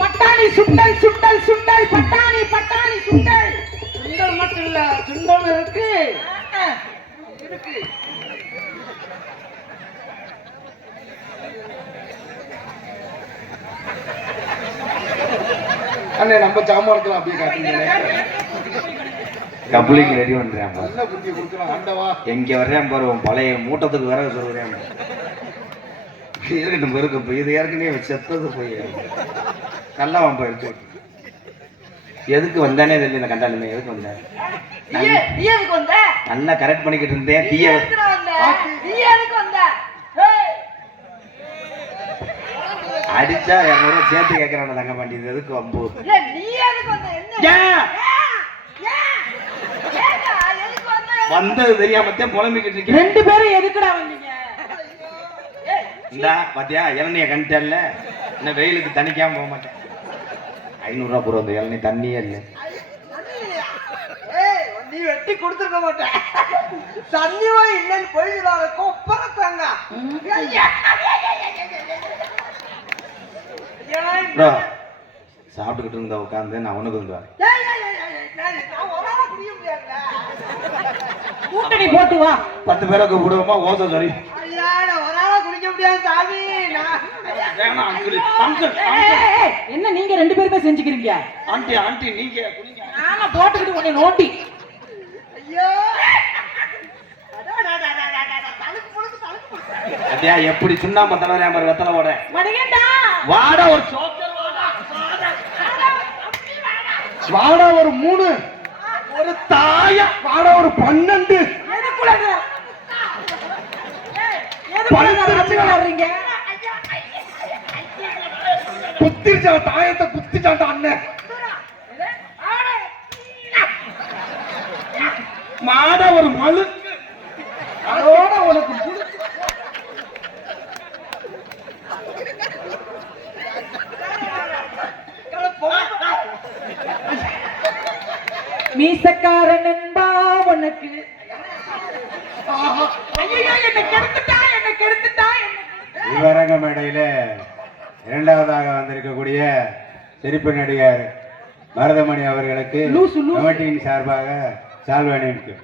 பட்டாணி சுண்டல் சுண்டல் சுண்டல் பட்டாணி பட்டாணி சுண்டல் சுண்டல் மட்டும் இல்ல சுண்டல் இருக்கு இருக்கு. அண்ணே நம்ம சாமான்லாம் அப்படியே காட்டுங்க. கப்ளிங் ரெடி பண்றேன். நல்ல புத்தி கொடுக்குறான் ஆண்டவா. எங்க வர்றேன் பாருவோம் பழைய மூட்டத்துக்கு வேற சொல்றேன். இருக்கட்டும் பெருக்க இது ஏற்கனவே செத்தது போய் நல்லா வம்பா எடுத்து எதுக்கு வந்தானே தெரியல. இந்த கண்டாலுமே எதுக்கு வந்தேன் நல்லா கரெக்ட் பண்ணிக்கிட்டு இருந்தேன். தீய அடிச்சா 200 சேர்த்து கேட்கறான தங்க மாட்டேங்குது. எதுக்கு வம்பு? வந்தது தெரியாமத்தான் புலம்பிக்கிட்டு இருக்கேன். 2 பேரும் எதுக்குடா வந்தீங்க? இந்தா பாத்தியா இளநிய கண்டிட்டல்ல. இன்னும் வெயிலுக்கு தண்ணிக்காம போக மாட்டேன். 500 ரூபா போடுற இளநீ தண்ணியே இல்லை. நீ வெட்டி கொடுத்துருக்க மாட்டேன். தண்ணிவா இல்லைன்னு போயிடுவாங்க. கொப்பரத்தாங்க சாப்பிட்டுக்கிட்டு இருந்தா உட்காந்து நான் உனக்கு வந்து கூட்டணி போட்டு வா. 10 பேரை கூப்பிடுவோமா? ஓசை சரி குடிக்க முடியாது சாமி. என்ன நீங்க 2 பேருமே செஞ்சுக்கிறீங்க? ஆண்டி ஆண்டி நீங்க குடிங்க. ஆமா போட்டுக்கிட்டு உன்னை நோண்டி. ஐயோ அடியா எப்படி சுண்ணாம்பு தலவரே மாதிரி வெத்தலை ஓட வாட ஒரு சோக்கர் வாடா ஒரு 3 ஒரு தாயா வாடா ஒரு 12 குத்திருச்சா தாயத்தை குத்திச்சாண்டா அண்ணன். மாட ஒரு மழு அதோட உனக்கு மீசக்காரன் என்பா உனக்கு. விவரங்க மேடையில 2வதாக வந்திருக்கக்கூடிய சிரிப்பு நடிகர் பரதமணி அவர்களுக்கு கமிட்டியின் சார்பாக சால்வை அணிவிக்கும்.